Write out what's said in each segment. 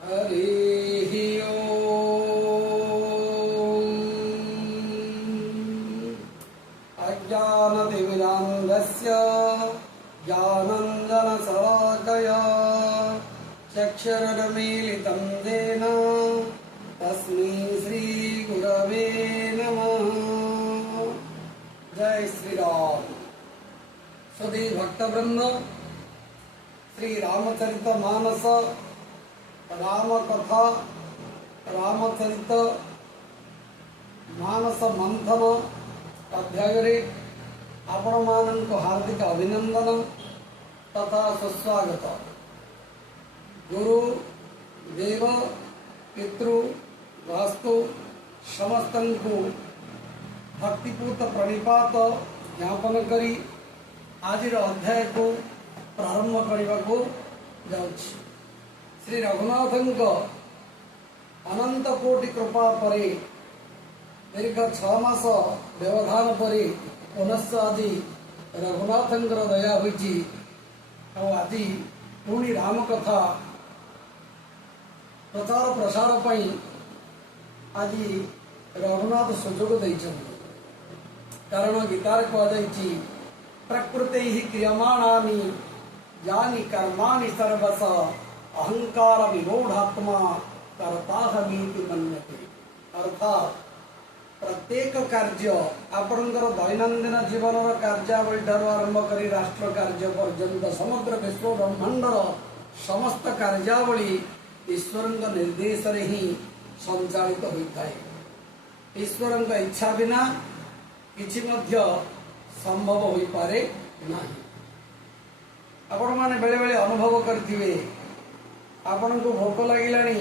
हरिः ओम्। अज्ञानतिमिरान्धस्य ज्ञानाञ्जनशलाकया चक्षुरुन्मीलितं येन तस्मै श्रीगुरवे नमः। जय श्री राम। सदी भक्तवृंद, श्री रामचरितमानस राम कथा रामचरित मानस मंथन अध्याय आपण मानक हार्दिक अभिनंदन तथा सुस्वागत। गुरु देव पितृ वास्तु समस्त भक्तिपूत प्रणिपात ज्ञापन करी आज अध्याय को प्रारंभ करने को जाउछि। श्री रघुनाथ अनंत कोटि कृपा परे दीर्घ 6 मास व्यवधान परे पुनश्च आदि रघुनाथ दया होइछि। आज पुणी राम कथा प्रचार प्रसार पई आज रघुनाथ सुजोग दैछन्ति। कारण गीतार कहुछि प्रकृति ही क्रियमाणानि यानि कर्माणि सर्वश अहंकार विमूढ़ात्मा कर्ताहमीति मन्यते। अर्थात प्रत्येक कार्य आपणकर दैनंदिन जीवन कार्यावली ठार आरंभ कर राष्ट्र कार्य पर्यंत समग्र विश्व ब्रह्मांडर समस्त कार्यावली ईश्वर निर्देश ही संचालित होता है। ईश्वर इच्छा बिना किछि मध्य संभव हो पारे नहीं। आपण माने बेले बेले अनुभव करथिबे आपण को भोक लागिलानी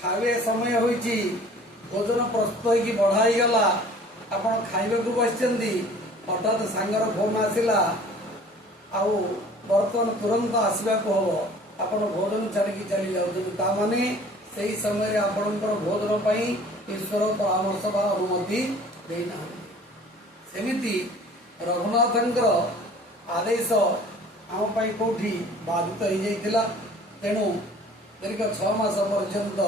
खावे समय होइछि भोजन प्रस्तुत होइकी बढ़ाई गला आपण खाइबा को बसचंदी हठात सांगर फोन आसिला आउ बर्तन तुरंत आसबा को हो आपण भोजन छाड़ी चली जाउछन। ता माने सेही समय रे आपणकर भोजन पई ईश्वर परामर्श बा अनुमति देना। सेमिति रघुनाथंकर आदेश आम पाई कोठी बाधित हो जाइतिला। तेणु दीर्घ 6 मास पर्यंत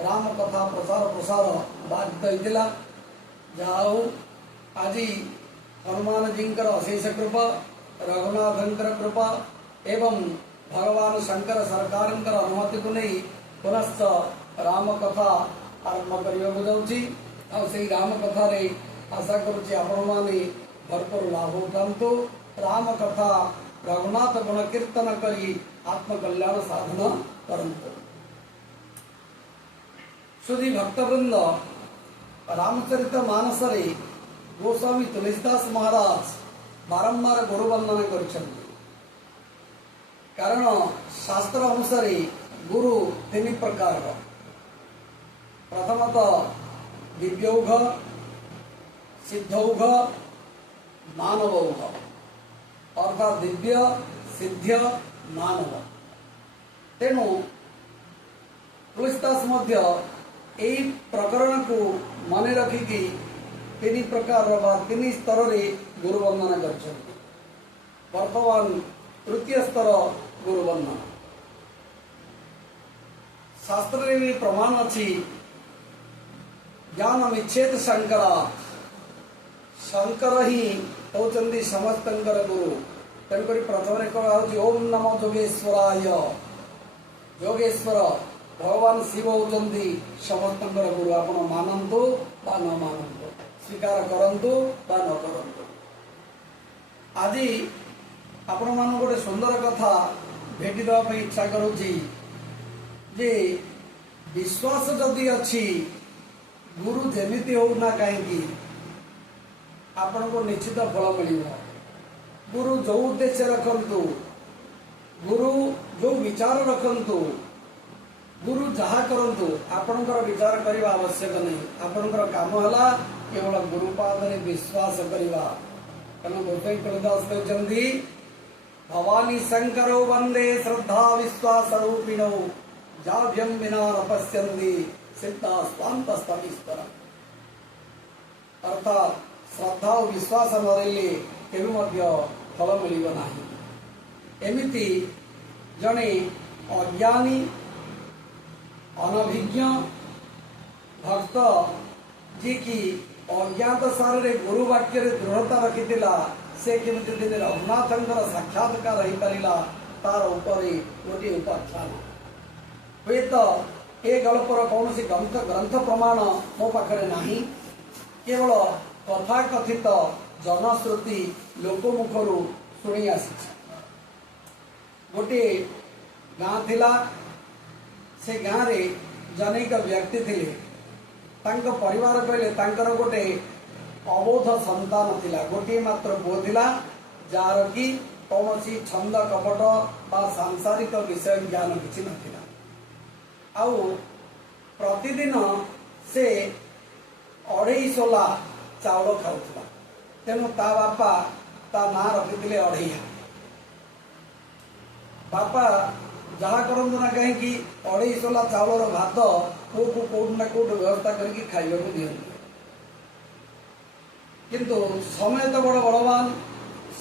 राम कथा प्रचार प्रसार बाधित होइतिला। जाऊ आज हनुमान जींकर अशेष कृपा रघुनाथंकर कृपा एवं भगवान शंकर सरकारंकर अनुमति को नहीं पुनश्च राम कथा आरंभ करने को जाउछि। आ सेही राम कथा रे आशा करुछि आपण माने भरपूर लाभ उठांतु। राम कथा रघुनाथ गुण कीर्तन करी आत्मकल्याण साधना करंतु। सुधी भक्तवृंद, रामचरित मानस रे गोस्वामी तुलसीदास महाराज बारंबार गुरु वंदना करिसथि। कारण शास्त्र अनुसार गुरु 3 प्रकार। प्रथमतः दिव्यौघ, सिद्धौघ, मानवौघ। अर्थात दिव्य सिद्ध मानव। तेणु तुलसीदास मध्य यही प्रकरण को मन रखिकी 3 प्रकार 3 स्तर रे गुरु वंदना करछन्ति। वर्तमान तृतीय स्तर गुरु वंदना। शास्त्र रे भी प्रमाण अछि ज्ञान विच्छेद शंकरा। शंकर ही होचंदी समस्तंकर गुरु। तेणुकरी प्रथम कह ओम नमो योगेश्वराय। योगेश्वर भगवान शिव होचंदी समस्तंकर गुरु। आपण मानंतु बा न मानंतु, स्वीकार करंतु बा न करंतु। आज आपण मान गोटे सुंदर कथा भेटी देवा पे इच्छा करूची जे विश्वास जदि अछि गुरु जेमिति हो ना कहीं आपण को निश्चित फल मिल। गुरु जो उद्देश्य रखंतु, गुरु जो विचार रखंतु, गुरु जहा करंतु आपणकर विचार करने आवश्यक नहीं। आपणकर काम हला केवल गुरुपाद रे विश्वास करवा। कारण गोसाई तुलसीदास कहते भवानी शंकरो वंदे श्रद्धा विश्वास रूपिणो जाभ्यम विना न पश्यन्ति सिद्धा स्वांतस्तमीश्वर। अर्थात श्रद्धा और विश्वास नरले केबे मध्य फल मिलिब नाही। एमिति जने अज्ञानी अनभिज्ञ भक्त जी की अज्ञात सारे गुरु वाक्य दृढ़ता रखी से केମିତି दिन रघुनाथंकर साक्षात्कार हो पारा तार उपरे गोटे उपाख्यान हुए तो ए गल्पर कौन ग्रंथ प्रमाण मो पाखे ना केवल कथा कथित जनश्रुति लोकमुखर शुणी आसी गोटे गाँ थिला से गाँव में जनेक व्यक्ति थिले तांको परिवार कहले तांकर गोटे अबोध संतान थिला गोटे मात्र पुओ थिला जार कि कौन छंद कपट बा सांसारिक विषय ज्ञान किसी नथिला आउ प्रतिदिन से 250 सोला चाउल खाऊला तेणु ता बापा ता ना रखिथिले 250 बापा जहाँ करंतु ना कहीं 250 सोला चाउल भात पुओ को कोड ना कोड व्यवस्था करके खाइबा को दियंती किंतु समय तो बड़ बलवान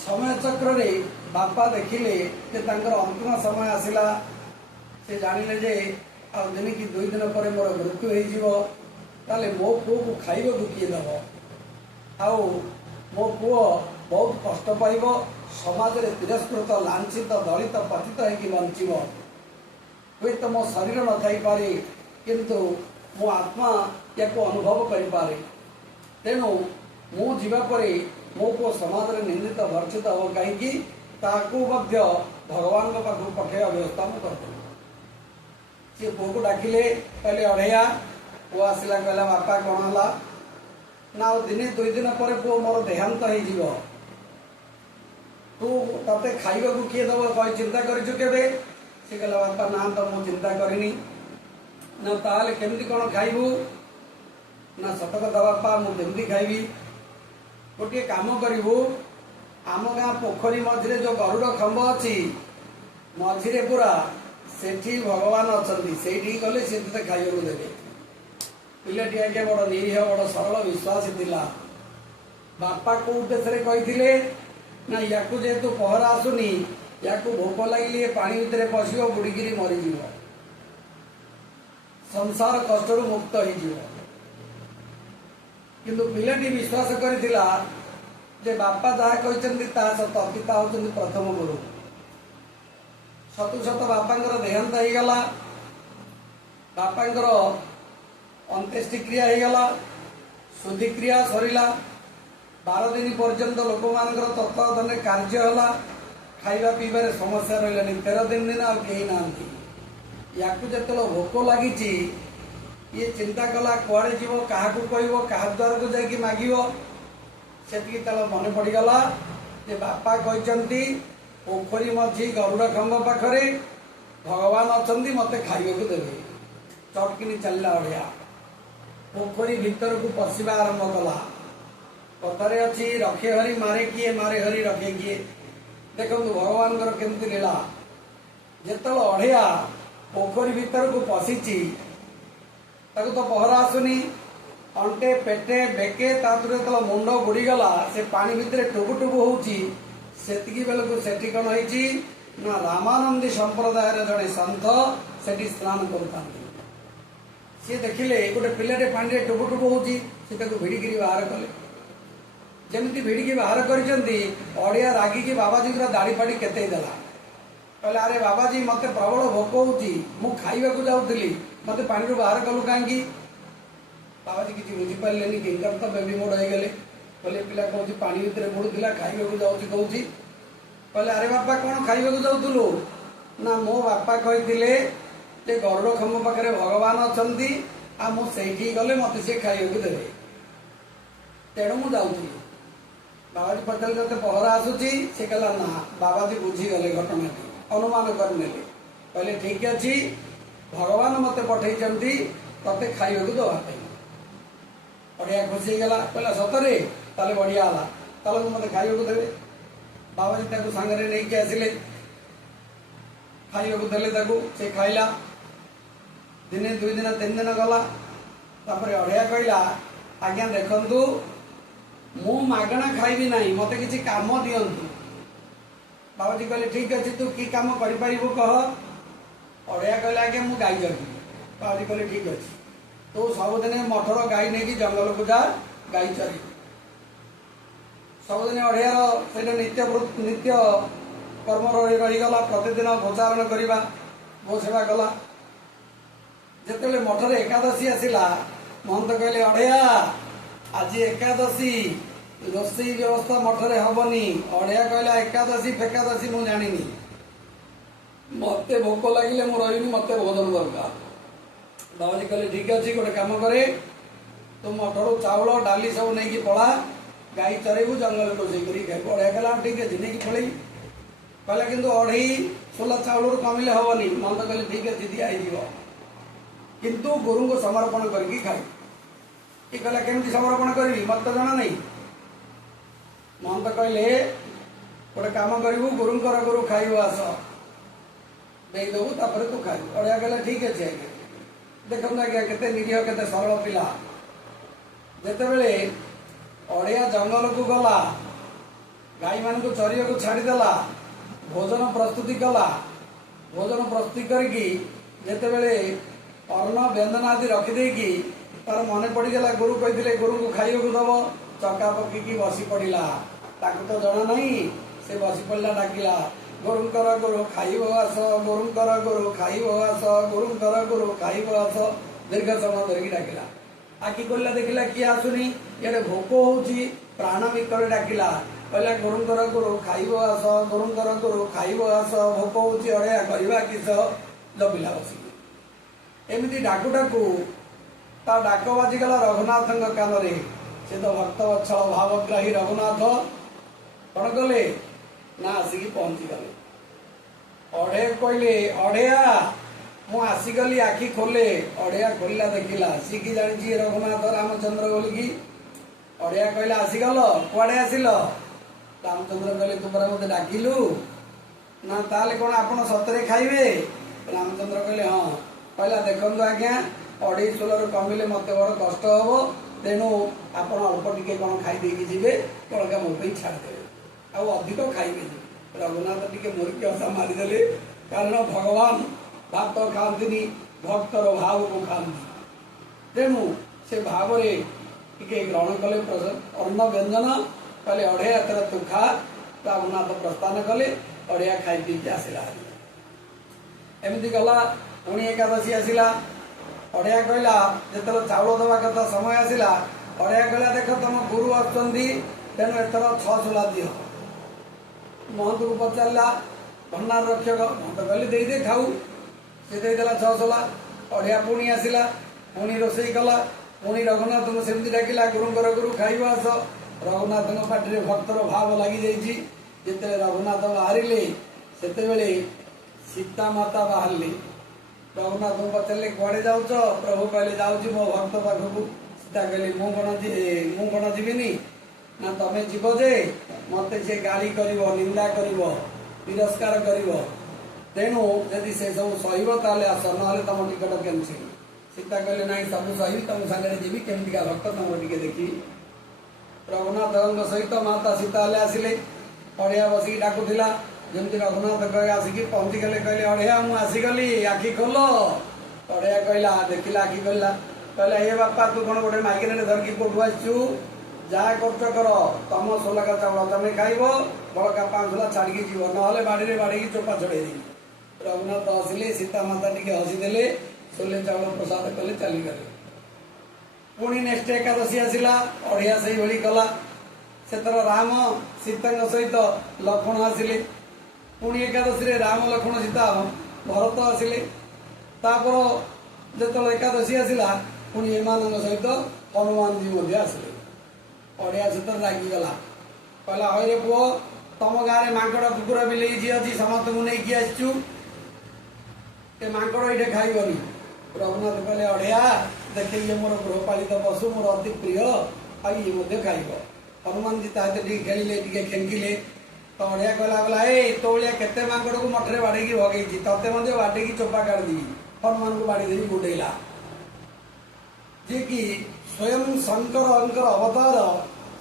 समय चक्र रे बापा देखिले जे तांकर अंतिम समय आसिला से जानिले जे आ दिन की 2 दिन पर मोर मृत्यु हो जीवो ताले मो पुओ को खाइबा को किए दबो आउ मो पुओ बहुत कष्ट पाइबो समाज रे तिरस्कृत लांछित दलित पतित होगी बंचीबो हुए तो मो शरीर न थाई पारे किंतु मो आत्मा या को अनुभव करि पारे तेणु मु जीवा परे मो को समाज रे निंदित वर्जित हो कहीं ताकू मध्य भगवान पाखु पठेवा व्यवस्था मु करते सी पुओ को डाकिले कहले 250 पुओ आसिला कहला बापा कौन हला ना दिने 2 दिन पर पुओ मोर देहांत हो जीवो तू तते खाइबा को किए दबो कहि चिंता करिछु केबे से कहला बापा ना तो मु चिंता करिनी ना ताले केमती कोन खाइबू ना सत कथा बापा मु केमती खाइबी गोटे काम करू आम गाँ पोखरी मझे जो गरुड़ खंब अच्छी मझे पूरा सेठी भगवान अच्छा से गले से खाइबा देवे पिलाटी आज्ञा बड़ निरीह बड़ सरल विश्वासी थिला बापा को उद्देश्य कही ना या जेहेतु पहरा आसुनी या भोक लगे पानी भितर पशिब बुड़िकी मरीज संसार कष्ट मुक्त हो किंतु पिलाटी विश्वास करथिला जे बापा जहाँ कहते सत पिता होचंदी प्रथम गुरु सतु सत बापांकर देहांत हो गला बापांकर अंत्येष्टि क्रिया हो गला शुद्धि क्रिया सरिला 12 दिन पर्यंत लोक मानकर तत्वावधान कार्य हला खाइबा पीबार समस्या रही 13 दिन आ कहीं ना या जो भोक लगी ये चिंता कला कुआड़े जीव क्या कह क्या द्वार को जाकि मागिब से मन पड़गला जे बापा कहते पोखरी मझी गरुड़ खंभ पाखे भगवान अच्छा मत खाइबा को देवे चटकिनी चलला 250 पोखरी भीतर को पशिबा आरंभ कला कथारे अच्छी रखे हरी मारे किए मारे हरी रखे किए देखो भगवान केमती लीला जिते 250 पोखरी भीतर को पशिची ताको तो पहरा आसुनी अंटे पेटे बेके तातुरे तल मुंड बुड़ीगला से पानी भितर टुबु टुबु होउची सेतिकी बेल को सेठी कौन होइची ना रामानंदी संप्रदाय जड़े सन्थ सेठी स्नान करतांती सी देखिले गोटे पिलाटे पानी रे टुबु टुबु होउची से ताको भिड़िकी बाहर कले जेमती भिड़िकी बाहर करिसंती अड़िया रागिकी बाबाजी दाढ़ी फाड़ी केते देला कहले अरे बाबाजी मते प्रबल भोक होउची मु खाइबा को जाउतली मते पानी रू बाहर कलु कांगी बाबाजी किसी बुझी पारे किंकर तो बेबी मोड़ हो गले कहले पिला कौन पानी भितर बुड़ूला खाइबा को जाऊँ कौची कहले अरे बापा कौन खाइबा को जाऊलु ना मो बापा कही गरुड़ खंभ पाखे भगवान अच्छा आ मुझे गले मत सी खाइबा को देवे तेणु मु जाऊँगी बाबाजी पचारे जो पहरा आसूची से कहला ना बाबाजी बुझीगले घटना अनुमान करने कहले ठीक अच्छे भगवान मत पठे ते खाइबा को दवाई बढ़िया खुशी गला कहला सतरे ताले बढ़िया है ताले मत खाइबा को देवे बाबाजी सांगे नहीं आसिले खाइबा को देले से खाइला दिने 2 दिन 3 दिन गला तापर अढ़िया कहला आज्ञा देखंतु मु मागणा खाइबी नहीं मत किसी काम दियंतु बाबाजी कहले ठीक अच्छे तू कि काम कर कह अढ़िया कहले आज्ञा मु गाई जगी आज कल ठीक अच्छे तो सबुदिन मठर गाई नहीं जंगल को जा गाई चरी सबुदिन अड़ियार से नित्य कर्म रहीगला प्रतिदिन गोचारण करवा गो सेवा कला जिते मठर एकादशी आसला महंत कहले अड़िया आज एकादशी रोसई व्यवस्था मठरे हेनी अड़िया कहला एकादशी फेकादशी मु जानी मत भोक लगे मुझे मत भोजन दरकार बाबाजी कहले ठीक अच्छे गोटे कम करे तू मठर चाउल डाली सब नहीं पड़ा गाई चरेबू जंगल रोसे कर अड़िया कहला ठीक अच्छे नहीं पलि कहला कि अढ़ई सोला चाउल कमिले हेनी महंत कहले ठीक अच्छे दिखाई किंतु गुरु को समर्पण करके खाई ये कहला केमती समर्पण करी मत तो जाना नहीं महंत कहले गोटे कम करू गुरुंकर गुरु खाइब आस देदेबू तापर तू खाई अड़िया कहला ठीक अच्छे आज्ञा देखो आज्ञा केते निरीह केते सरल पिला जिते बड़े अड़िया जंगल को गला गाई मान को चरिया को छाड़देला भोजन प्रस्तुति कला भोजन प्रस्तुति करके जिते बड़े अन्न व्यंजन आदि रखिदेकी तार मन पड़गला गुरु कहते गुरु को खाइबा को दब चका पकईकी बसी पड़ा ताकू तो जना नहीं से बसी पड़ा डाकिला गुरुंकर गुरु खाइब आस गुरुंकर गुरु खाइब आस गुरुंकर गुरु खाइब आस दीर्घ समय धरिकी डाकिला आखि खोलला देखला किए आसुनी ये भोक होची प्राण विकर डाकिला कहला गुरुंकर गुरु खाइब आस गुरुंकर गुरु खाइब आस भोक होची अड़िया करवा किस जबिला बसिक एमती डाकू डाकू ता डाक बाजिगला रघुनाथ कान से तो भक्त वत्सल भावग्राही रघुनाथ कौन कले ना आसिकी पहुंची गले अड़े कहले अड़िया मु आसीगली आखि खोले अड़िया खोलला देखिला आसिकी जानी रघुनाथ रामचंद्र बोलिकी अड़िया कहला आसीगल कुआड़े आसिल रामचंद्र कहले तुमरा मते डाकिलु ना ताले कौन आपण सतरे खाइबे रामचंद्र कहले हाँ कहला देखु आज्ञा अढ़ई सोलर कमिले मत बड़ कष्ट हम तेणु आप अल्प टे कौन खाई जी बड़का मो छाड़दे आउ अधिक खाइबे रघुनाथ टे मुर्खी हसा मारिदे कारण भगवान भात खाती भक्तर भाव को खाती तेणु से भाव टे ग्रहण कले अन्न व्यंजन कहले अढ़े हाथ तू खा रघुनाथ प्रस्थान कले अढ़िया खाई पीके आसला एमती गला पुणी एकादशी आसला अड़िया कहला जो चाउल दवा कथा समय आसला अड़िया कहला देख तुम गुरु आसुँच तेणु एथर 6 सोला दिह महंत को पचारा भंडार रक्षक महंत कहले दे खाऊ से देदेला 6 सोला अड़िया पुणी आसला पुणी रोसई कला पुणी रघुनाथ को सेमती डाकिला गुरुंकर गुरु खाइब आस रघुनाथ पाटे भक्तर भाव लगी जिते रघुनाथ बाहर से सीता माता बाहर रघुनाथ को पचारे कड़े जाऊच प्रभु कहले जाऊँ मो भक्त पाखक सीता कहले मु कौन जीविनी ना तमें जीव जे मत सी गाड़ी कर निंदा कर तिरस्कार कर तेणु जदि से सब सहब आस ना तुम टिकट कैंसिल सीता कहले ना सब सही तुम सागर जी केमतिका भक्त तुम टे देखी रघुनाथ सहित माता सीता आसिले अड़िया बसिक डाकुला जमी रघुनाथ कह आसिकी पहुंची गले कहले अड़िया मु आसीगली आखि खोल अड़िया कहला देखला आखि खोलला कहला हे बापा तू कौन गोटे माइग्रेन धरकी कोठू आसु जहाँ कर तुम सोलका चावल तुम खाइब बड़का 5 सोला छाड़ी जीव ना बाड़ी बाड़ी चोपा चढ़े रघुनाथ हसिले सीता माता टी हसीदे सोले चावल प्रसाद कले चलीगले पुणी नेक्स्ट एकादशी आसला अड़िया से भाई कला से राम सीता सहित लक्ष्मण आसिले पुणी एकादशी राम लक्ष्मण सीता भरत आसिले तापर जो एकादशी आसला पुणी एम सहित हनुमान जी आसिले अड़िया सहित रागिगला कहला हईरे पुओ तुम गाँव में मांकड़ कुकुर बिले जी अच्छी समस्त को लेकिन आसचु मांकड़ ये खाइबनी रघुनाथ कहले अड़िया देखे ये मोर गृहपालित पशु मोर अति प्रिय आई खाइब हनुमान जी ता खेलिले खेंकिले तो अड़िया कहला बोला ए तो भाया केते मांकड़ को मठरे बाड़े भगई ते बाड़े चोपा काटदी हनुमान को बाड़ी देवी गुडेला जे कि स्वयं शंकर अंकर अवतार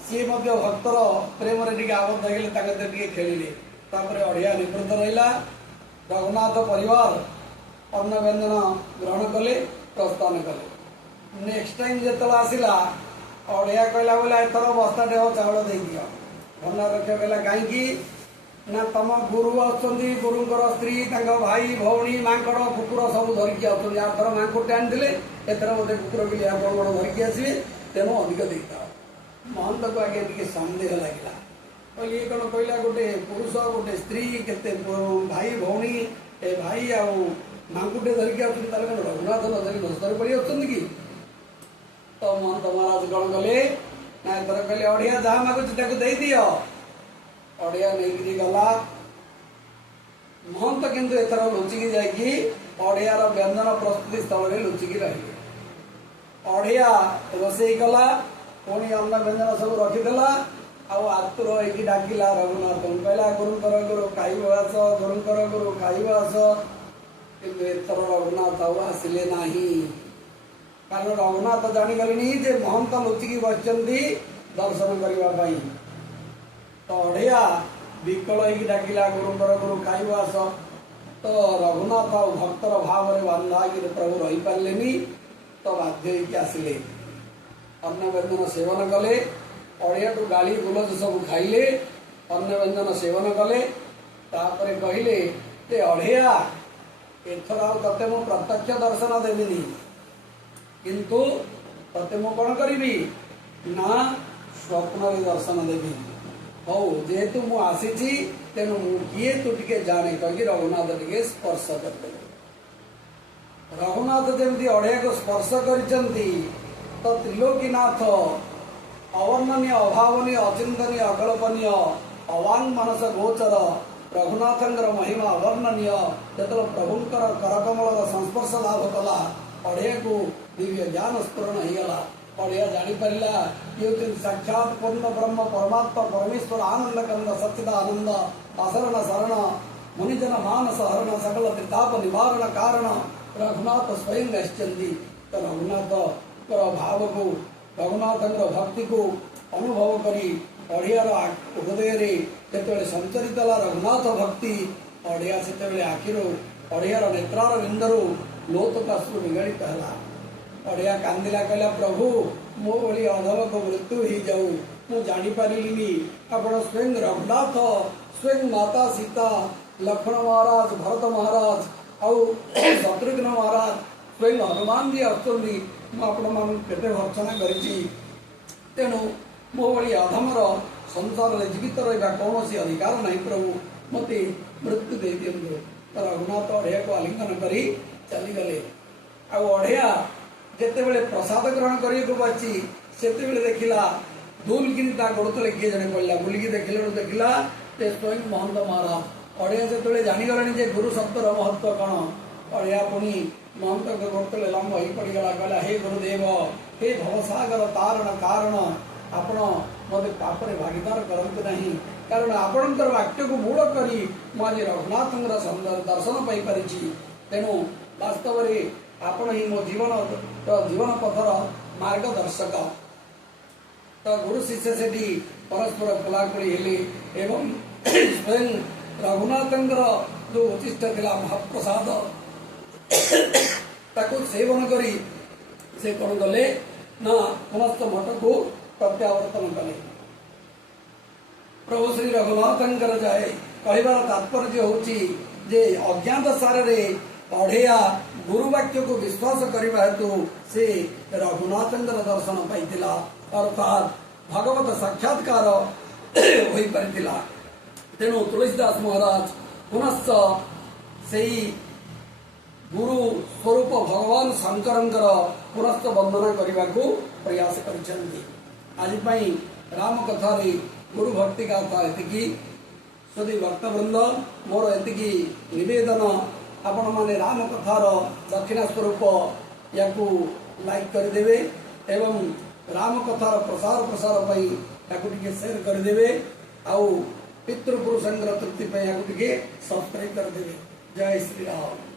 सी भक्तर प्रेम आबद्ध होते खेलिले अड़िया निवृत्त रहा रघुनाथ परिवार अन्न व्यंजन ग्रहण कले प्रस्थान कले। नेक्स्ट टाइम जो आसला अड़िया कहला बोला एथर बस्ताटे हो चाउल दे दियो। भंडारक्ष कहला कहीं ना तुम गुरु आसुँच गुरुंर स्त्री भाई भौणी माकड़ कुकुर सब धरिकी आथर माकुटे आनी एथर बोधे कुकुर बिली आपण कौन धरिकी आसवे तेणु अधिक देता। महंत को आगे टे सन्देह लगे कहली ये कौन कहला गोटे पुरुष गोटे स्त्री केते भाई भौणी ए भाई आउ माकुटे धरिकी आस रघुनाथ न धरिक नष्ट पड़ी आसुँच कि तो महंत महाराज कौन कले ना एथर कहले अड़िया जहाँ मागुच दे दियो। अड़िया नहीं गला महंत किंतु एथर लुचिकी जाकि अड़ियार व्यंजन प्रस्तुति स्थल में लुचिकी रही। अड़िया रोसई कला पुणी अन्न व्यंजन सब रखीदेला आतुर होगी डाकिला रघुनाथ कहला गुरुंकर गुरु खाइब आस गुरुंकर गुरु खाइब आस किंतु एथर रघुनाथ आसिले नाही कारण रघुनाथ जानीगले जे महंत लुचिकी बसचंदी दर्शन करने तो अड़िया विकल होगी डाकिला गुरुंकर गुरु खाइब आस तो रघुनाथ भक्तर भाव में बांधा प्रभु रही पारे तो बाध्य आसिले अन्न व्यंजन सेवन कले अड़िया टू गाली गुलज सब खाइले अन्न व्यंजन सेवन कले तापरे कहले ते अड़िया एथर आते मु प्रत्यक्ष दर्शन देविनी किंतु तते मु कौन करी ना स्वप्न दर्शन देवी हौ जेहेतु मु आसी तेणु किए तू टे जाने कही रघुनाथ टे स्पर्श करदे। रघुनाथ जमी अड़िया को स्पर्श करचंती तो त्रिलोकीनाथ अवर्णनीय अभावनीय अचिंतनीय अकल्पनीय अवांग मनस गोचर रघुनाथंकर महिमा अवर्णनीय जो प्रभुंकर करकमल संस्पर्श लाभ कला अड़िया को दिव्य ज्ञान स्फुरण होगला। अड़िया जानीपारा ये साक्षात पूर्ण ब्रह्म परमात्मा परमेश्वर आनंद कंद सच्चिदानंद असरण शरण मुनिजन मानस हरण सकल त्रिताप निवारण कारण रघुनाथ स्वयं आसचंदी। तो रघुनाथ भाव को रघुनाथ भक्ति को अनुभव करी अड़ियार हृदय जो संचरितला रघुनाथ भक्ति अड़िया से आखिर अड़ियार नेत्रार बिंदु लोतकाश्रु निगड़ित है। अड़िया कांदिला कहला प्रभु मो भली अधम को मृत्यु हो जाऊ मु जानीपारि आपण स्वयं रघुनाथ स्वयं माता सीता लक्ष्मण महाराज भरत महाराज आउ शत्रुघ्न महाराज स्वयं हनुमान जी आसुँच मुझे भर्सना करेणु मो भली अधमर संसार में जीवित रहा कौन सी अधिकार नहीं प्रभु मत मृत्यु दे दिंतु। तो रघुनाथ अड़िया को आलिंगन कर चलीगले। अड़िया जिते बड़े प्रसाद ग्रहण करने को बची से देखला दूलकिन गोड़ तले किए जड़े पड़ा बुलिकी देखला स्वयं महंत महाराज। अड़िया से जानीगले जे गुरु शब्दर महत्व कौन अड़िया पुणी महंत गोड़ तले लंब हो पड़गला कहला हे गुरुदेव हे भवसागर तारण कारण आपण मत पापरे भागीदार करते नहीं कारण आपणकर वाक्य को मूल करी मुझे रघुनाथ दर्शन पाई तेणु वास्तव में आपण ही मो जीवन पथर मार्गदर्शक। तो गुरु शिष्य से परस्पर कोलाकुली हेले एवं स्वयं रघुनाथ जो उचिष्ट थिला महाप्रसाद ताको सेवन करी से कौन कले ना पुनस्त मठ को प्रत्यावर्तन कले। प्रभु श्री रघुनाथ जाए कहबार तात्पर्य होची जे अज्ञात सारे अड़िया गुरुवाक्य को विश्वास करने हेतु से रघुनाथ दर्शन पाई अर्थात भगवत साक्षात्कार हो पारिथिला। तेणु तुलसीदास महाराज पुनश्च से गुरु स्वरूप भगवान शंकरंकर पुनश्च वंदना करने को प्रयास करिसेंती। आज राम कथा गुरु भक्ति गाथा एति सदी भक्तवृंद मोर एति निवेदन आपण माने राम कथार दक्षिणा स्वरूप या लाइक करदेवे एवं राम कथार प्रसार प्रसार या शेयर करदेवे आउ पितृपुरुषंकर तृप्ति या सब्सक्राइब करदेवे। जय श्री राम।